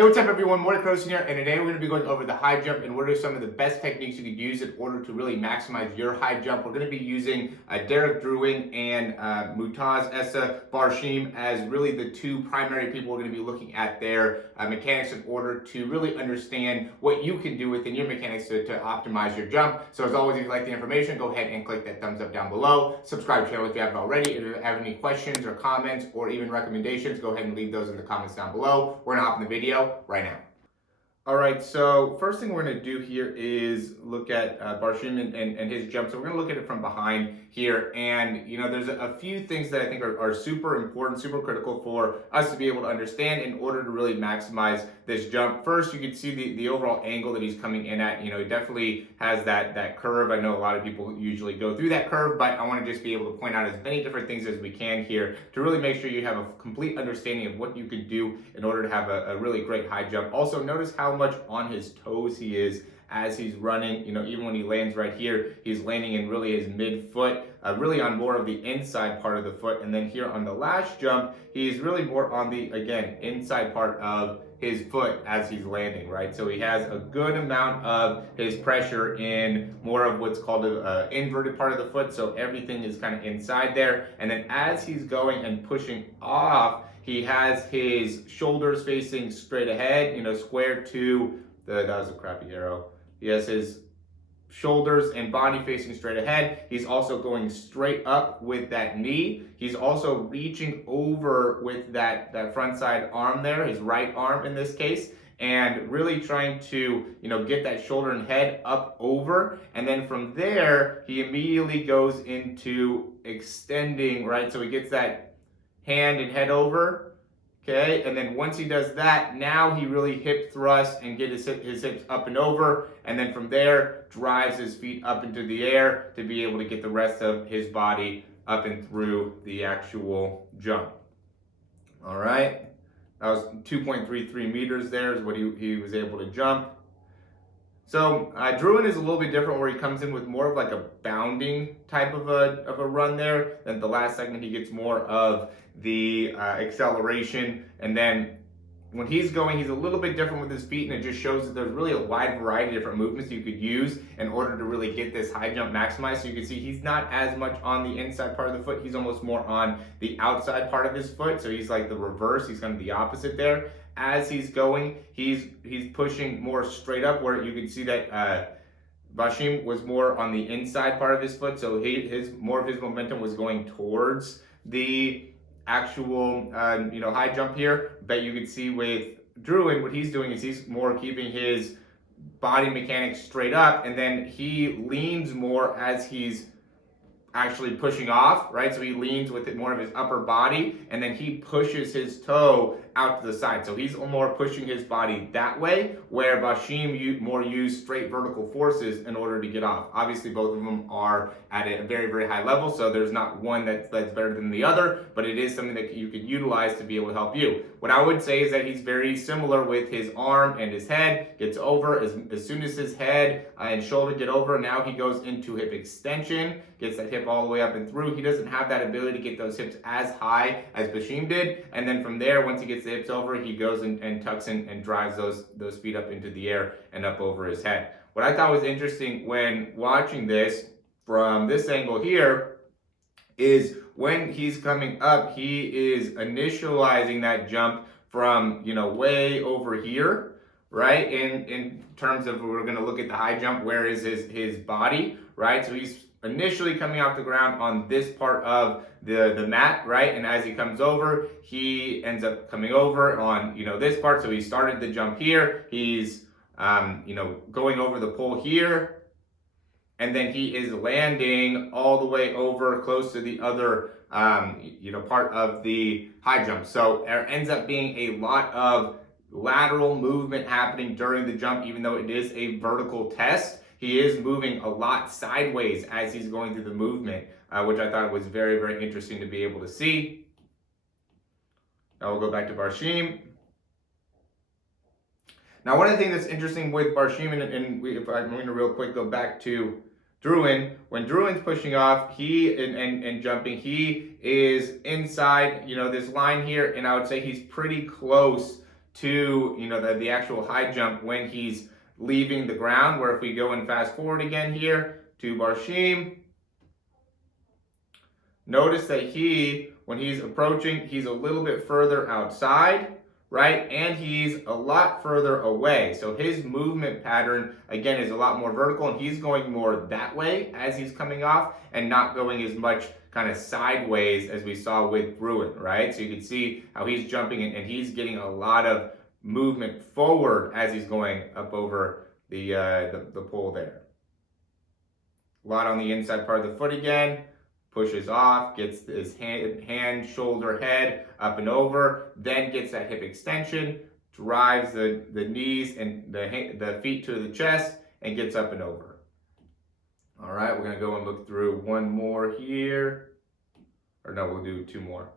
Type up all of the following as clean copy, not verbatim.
Hey, what's up everyone? Morey Croson here, and today we're going to be going over the high jump and what are some of the best techniques you could use in order to really maximize your high jump. We're going to be using drouin and mutaz, essa, barshim as really the two primary people we're going to be looking at their mechanics in order to really understand what you can do within your mechanics to optimize your jump. So as always, if you like the information, go ahead and click that thumbs up down below. Subscribe to the channel if you haven't already. If you have any questions or comments or even recommendations, go ahead and leave those in the comments down below. We're going to hop in the video right now. All right, so first thing we're going to do here is look at barshim and his jump. So we're going to look at it from behind here, and there's a few things that I think are super important, super critical for us to be able to understand in order to really maximize this jump. First, you can see the overall angle that he's coming in at. He definitely has that curve. I know a lot of people usually go through that curve, but I want to just be able to point out as many different things as we can here to really make sure you have a complete understanding of what you could do in order to have a really great high jump. Also, notice how much on his toes he is as he's running. Even when he lands right here, he's landing in really his mid-foot, really on more of the inside part of the foot. And then here on the last jump, he's really more on the, again, inside part of his foot as he's landing, right? So he has a good amount of his pressure in more of what's called an inverted part of the foot. So everything is kind of inside there. And then as he's going and pushing off, he has his shoulders facing straight ahead, square to that was a crappy arrow. He has his shoulders and body facing straight ahead. He's also going straight up with that knee. He's also reaching over with that front side arm there, his right arm in this case, and really trying to, get that shoulder and head up over. And then from there, he immediately goes into extending, right? So he gets that hand and head over. Okay, and then once he does that, now he really hip thrusts and get his hips up and over, and then from there drives his feet up into the air to be able to get the rest of his body up and through the actual jump. All right, that was 2.33 meters there is what he was able to jump. So drouin is a little bit different, where he comes in with more of like a bounding type of a run there. Then the last segment he gets more of the acceleration, and then when he's going, he's a little bit different with his feet, and it just shows that there's really a wide variety of different movements you could use in order to really get this high jump maximized. So you can see he's not as much on the inside part of the foot, he's almost more on the outside part of his foot. So he's like the reverse, he's kind of the opposite there. As he's going, he's pushing more straight up, where you can see that barshim was more on the inside part of his foot, so more of his momentum was going towards the actual high jump here. But you can see with drouin, what he's doing is he's more keeping his body mechanics straight up, and then he leans more as he's actually pushing off, right? So he leans with it more of his upper body, and then he pushes his toe out to the side. So he's more pushing his body that way, where barshim more use straight vertical forces in order to get off. Obviously, both of them are at a very, very high level, so there's not one that's better than the other, but it is something that you could utilize to be able to help you. What I would say is that he's very similar with his arm and his head. Gets over, as soon as his head and shoulder get over, now he goes into hip extension, gets that hip all the way up and through. He doesn't have that ability to get those hips as high as barshim did, and then from there, once he gets the hips over, he goes and tucks in and drives those feet up into the air and up over his head. What I thought was interesting when watching this from this angle here is when he's coming up, he is initializing that jump from way over here, right? In terms of, we're going to look at the high jump, where is his body, right? So he's initially coming off the ground on this part of the mat, right? And as he comes over, he ends up coming over on this part. So he started the jump here, he's going over the pole here, and then he is landing all the way over close to the other part of the high jump. So there ends up being a lot of lateral movement happening during the jump. Even though it is a vertical test, he is moving a lot sideways as he's going through the movement, which I thought was very, very interesting to be able to see. Now we'll go back to barshim. Now, one of the things that's interesting with barshim, if I'm going to real quick go back to drouin, when drouin's pushing off, and jumping, he is inside, this line here, and I would say he's pretty close to, the actual high jump when he's leaving the ground, where if we go and fast forward again here to barshim, notice that when he's approaching, he's a little bit further outside, right? And he's a lot further away. So his movement pattern, again, is a lot more vertical, and he's going more that way as he's coming off and not going as much kind of sideways as we saw with Drouin, right? So you can see how he's jumping and he's getting a lot of movement forward as he's going up over the pole there. A lot on the inside part of the foot again. Pushes off, gets his hand, shoulder, head up and over, then gets that hip extension, drives the knees and the feet to the chest, and gets up and over. All right, we're gonna go and look through one more here. Or no, we'll do two more.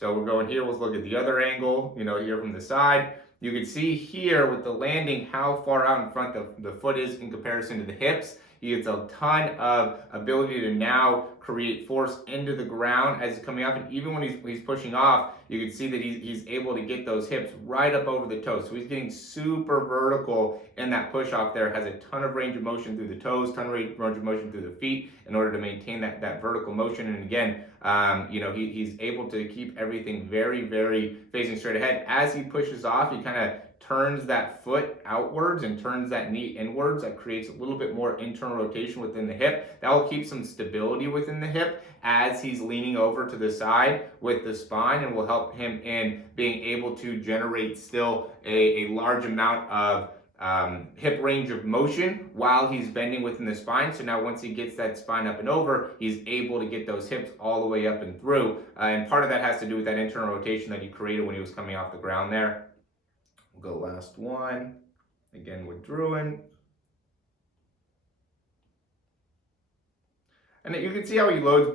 So we're going here, let's look at the other angle, here from the side. You can see here with the landing how far out in front the foot is in comparison to the hips. He gets a ton of ability to now create force into the ground as he's coming up, and even when he's pushing off, you can see that he's able to get those hips right up over the toes. So he's getting super vertical in that push off there, has a ton of range of motion through the toes, ton of range of motion through the feet in order to maintain that vertical motion. And again, he's able to keep everything very, very facing straight ahead. As he pushes off, he kind of turns that foot outwards and turns that knee inwards. That creates a little bit more internal rotation within the hip. That will keep some stability within the hip as he's leaning over to the side with the spine, and will help him in being able to generate still a large amount of hip range of motion while he's bending within the spine. So now once he gets that spine up and over, he's able to get those hips all the way up and through. And part of that has to do with that internal rotation that he created when he was coming off the ground there. We'll go last one, again with Drouin. And you can see how he loads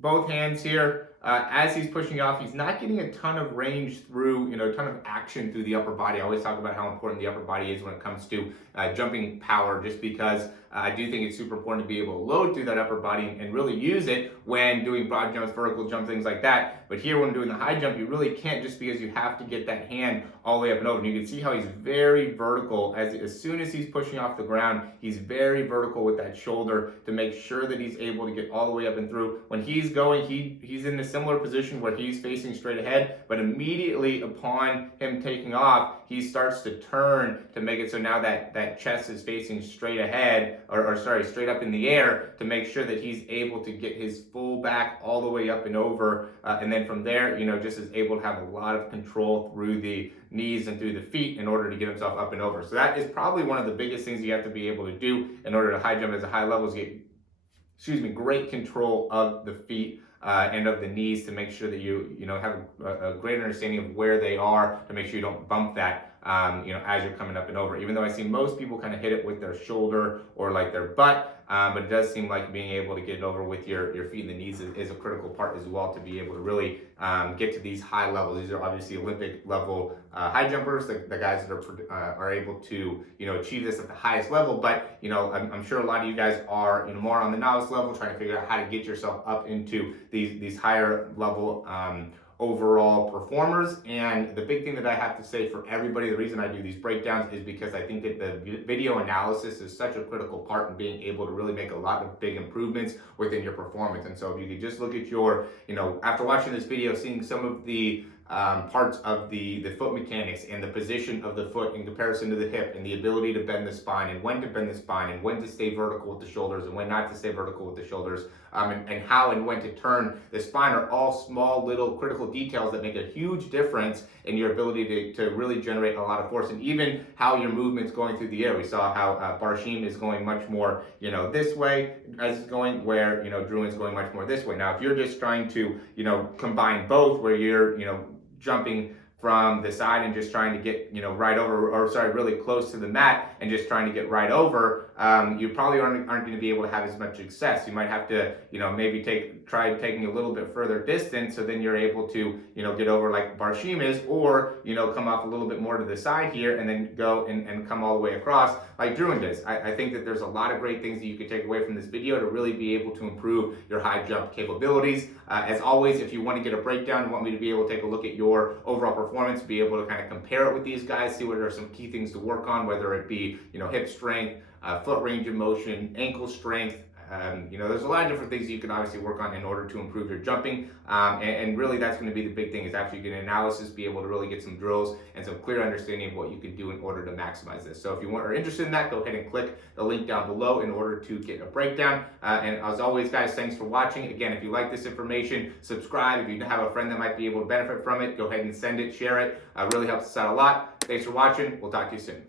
both hands here. As he's pushing off, he's not getting a ton of range through, a ton of action through the upper body. I always talk about how important the upper body is when it comes to jumping power, just because I do think it's super important to be able to load through that upper body and really use it when doing broad jumps, vertical jump, things like that. But here when doing the high jump, you really can't, just because you have to get that hand all the way up and over. And you can see how he's very vertical. As soon as he's pushing off the ground, he's very vertical with that shoulder to make sure that he's able to get all the way up and through. When he's going, he's in a similar position where he's facing straight ahead, but immediately upon him taking off, he starts to turn to make it so now that chest is facing straight ahead, straight up in the air, to make sure that he's able to get his full back all the way up and over. And then from there, just is able to have a lot of control through the knees and through the feet in order to get himself up and over. So that is probably one of the biggest things you have to be able to do in order to high jump as a high level, is get, great control of the feet and of the knees, to make sure that you have a great understanding of where they are, to make sure you don't bump that as you're coming up and over. Even though I see most people kind of hit it with their shoulder or like their butt, but it does seem like being able to get it over with your feet and the knees is a critical part as well, to be able to really get to these high levels. These are obviously Olympic level high jumpers, the guys that are able to achieve this at the highest level. But I'm sure a lot of you guys are more on the novice level, trying to figure out how to get yourself up into these higher level overall performers. And the big thing that I have to say for everybody, the reason I do these breakdowns is because I think that the video analysis is such a critical part in being able to really make a lot of big improvements within your performance. And so if you could just look at your, after watching this video, seeing some of the parts of the foot mechanics and the position of the foot in comparison to the hip, and the ability to bend the spine, and when to bend the spine, and when to stay vertical with the shoulders, and when not to stay vertical with the shoulders, and how and when to turn the spine, are all small little critical details that make a huge difference in your ability to really generate a lot of force. And even how your movement's going through the air. We saw how barshim is going much more this way as it's going, where drouin is going much more this way. Now if you're just trying to combine both, where you're jumping from the side and just trying to get right over, really close to the mat, and just trying to get right over, you probably aren't going to be able to have as much success. You might have to, maybe try taking a little bit further distance, so then you're able to, get over like barshim is, or, come off a little bit more to the side here and then go and come all the way across like drouin does. I think that there's a lot of great things that you can take away from this video to really be able to improve your high jump capabilities. As always, if you want to get a breakdown and want me to be able to take a look at your overall performance, be able to kind of compare it with these guys, see what are some key things to work on, whether it be, hip strength, foot range of motion, ankle strength. There's a lot of different things you can obviously work on in order to improve your jumping, and really that's going to be the big thing, is actually getting analysis, be able to really get some drills and some clear understanding of what you can do in order to maximize this. So if you are interested in that, go ahead and click the link down below in order to get a breakdown. And as always, guys, thanks for watching. Again, if you like this information, subscribe. If you have a friend that might be able to benefit from it, go ahead and send it, share it. Really helps us out a lot. Thanks for watching. We'll talk to you soon.